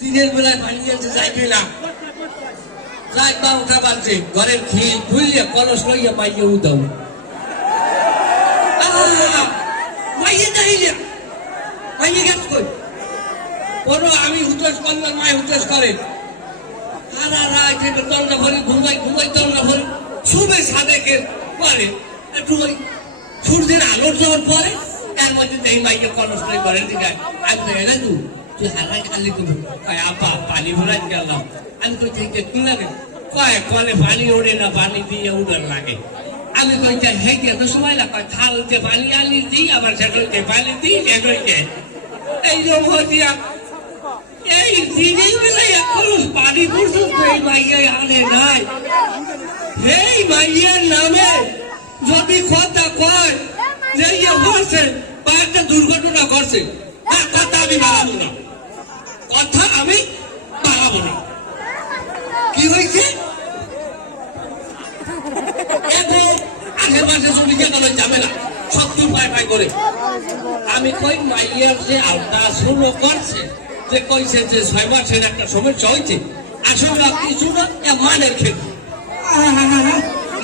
দিনের বেলায় পানি আনতে যাইবে না, যাই বা উঠা বানছে ঘরের খিল ভুলিয়া কলস লইয়া মাইয়ে উদাও মাইয়ে যাইলিয়া মাইয়ে গেছ কই বড় আমি হুতস করলাম মায় হুতস করে সারা রাত তল্লা ভরি ঘুমাই ঘুমাই তল্লা ভরি শুভে সাদেকে পরে একটু ওই সূর্যের আলোর যখন পরে তার মধ্যে দেই মাইয়ে কলস লই ঘরের দিকে আমি না তুই হারাই খালি করবো কয় আপা পানি ভরাই গেলাম আমি কই থেকে কি লাগে কয় কলে পানি ওড়ে না পানি দিয়ে উড়ার লাগে আমি কই যে হে দিয়ে তো সময় লাগে থালতে পানি আনি দিই আবার সেটাতে পানি দিই এগোইতে এইরকম হতিয়া এই দিনের বেলায় এখন পানি পড়ছে এই মাইয়া আনে নাই এই মাইয়ার নামে যদি কথা কয় যে ইয়ে হচ্ছে বা একটা দুর্ঘটনা করছে তার কথা আমি বাড়াবো না, কথা আমি বাড়াবো না। কি হয়েছে আশেপাশে চলে গেল ঝামেলা সত্যি পায় পায় করে আমি কই মাইয়ার যে আলতা শুরু করছে যে কইছে যে 6 মাসের একটা সমস্যা হয়েছে আসলে কিছু না মানের ক্ষেত্রে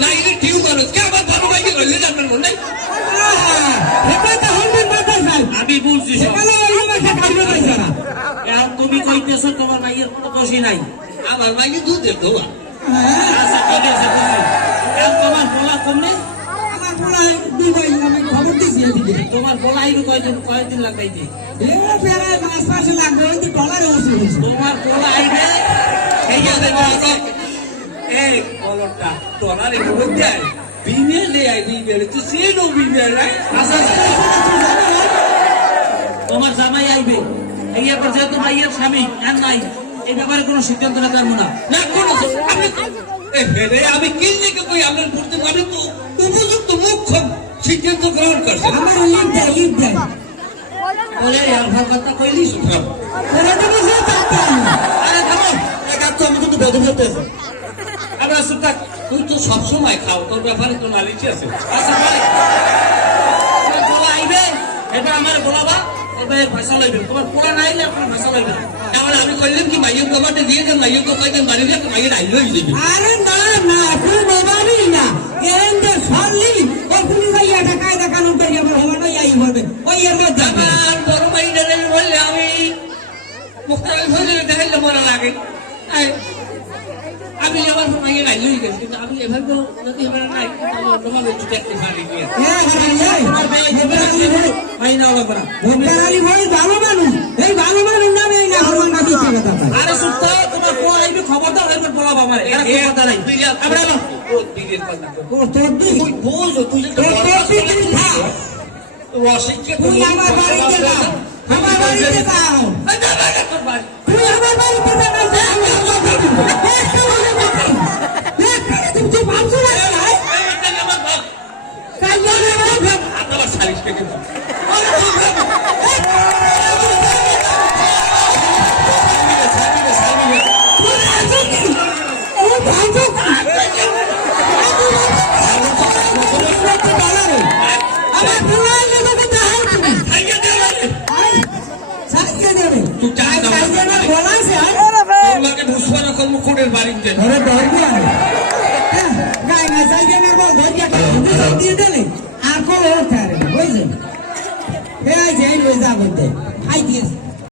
লাইনে টিউ করো কে আবার ভালো মাইকে রইলে জানবেন মনে নাই আমি বলছি তুমি কইতেছো তোমার মাইয়ের কোনো দোষই নাই আমার মাইকে দুধের দোয়া আচ্ছা ঠিক আছে তোমার বলা কমনে আমার বলা দুই আমি খবর দিয়েছি এদিকে তোমার বলা আইবে কয়দিন লাগাইছে প্রায় 5 মাস লাগবে ওই ডলারে ওসি তোমার বলা আইবে এই যে এই বলটা ডলারে ভোট দেয় বিনে লে আই দিবে তো সে নো বিনে রাই আচ্ছা তোমার জামাই আইবে এই ব্যাপার যেহেতু মাইয়ের স্বামী আর নাই এই ব্যাপারে কোনো সিদ্ধান্ত নিতে পারবো না না কোনো আমি কিনলে কই আপনার করতে পারি তো উপযুক্ত মুখ্য সিদ্ধান্ত গ্রহণ করছে আমার লিড দেয় বলে আর ভাগ কথা কইলি সুতরাং বলে দেব যে তাতে আরে থামো এটা তো আমি কিন্তু বেদম হতে আছে আমরা সুতা তুই তো সব সময় খাও তোর ব্যাপারে তো নালিশ আছে আচ্ছা ভাই বলা আইবে এটা আমার বলাবা তবে ভাষা লইবে তোমার পুরা নাইলে আপনার ভাষা লইবে তাহলে আমি কইলাম কি মাইয়ের বাবাটা দিয়ে দেন মাইয়ের তো কইতেন বাড়ি দিয়ে মাইয়ের আইলো দিবি আরে না না তুই বাবারই না এন্ডে সরলি ও পুলি মাইয়াটা কায়দা কানুন করে বলবা না আই হবে ওই এর মধ্যে আমার বড় মাইয়ের বললে আমি মুখতার হইলে দেখাইলে মরা লাগে আমি আমার মাইয়ের আইলো গেছি কিন্তু আমি এভাবে যদি হবে না তোমার একটু দেখতে পারি দিয়ে মাইনা লাগবে না ভোটালি ভাই ভালো মানুষ এই ভালো মানুষ নামে এই না হরমান কাছে কথা আরে সুত্তা তোমার কো আইবে খবরদার হইবে বলা বাবারে এর কথা নাই আমরা ও দিগের কথা তোর তুই বোঝ তুই তুই খা ওয়াশিংটন তুই আমার বাড়িতে যা আমার বাড়িতে যাও তুই আমার বাড়িতে যা মুখের বাড়িতে ধরে ধরবি গাই না যাই কেন বল ধরিয়া দিয়ে দিলে আর কোন ওঠারে বুঝলেন এই যে ওই যাবতে আই দিয়েছে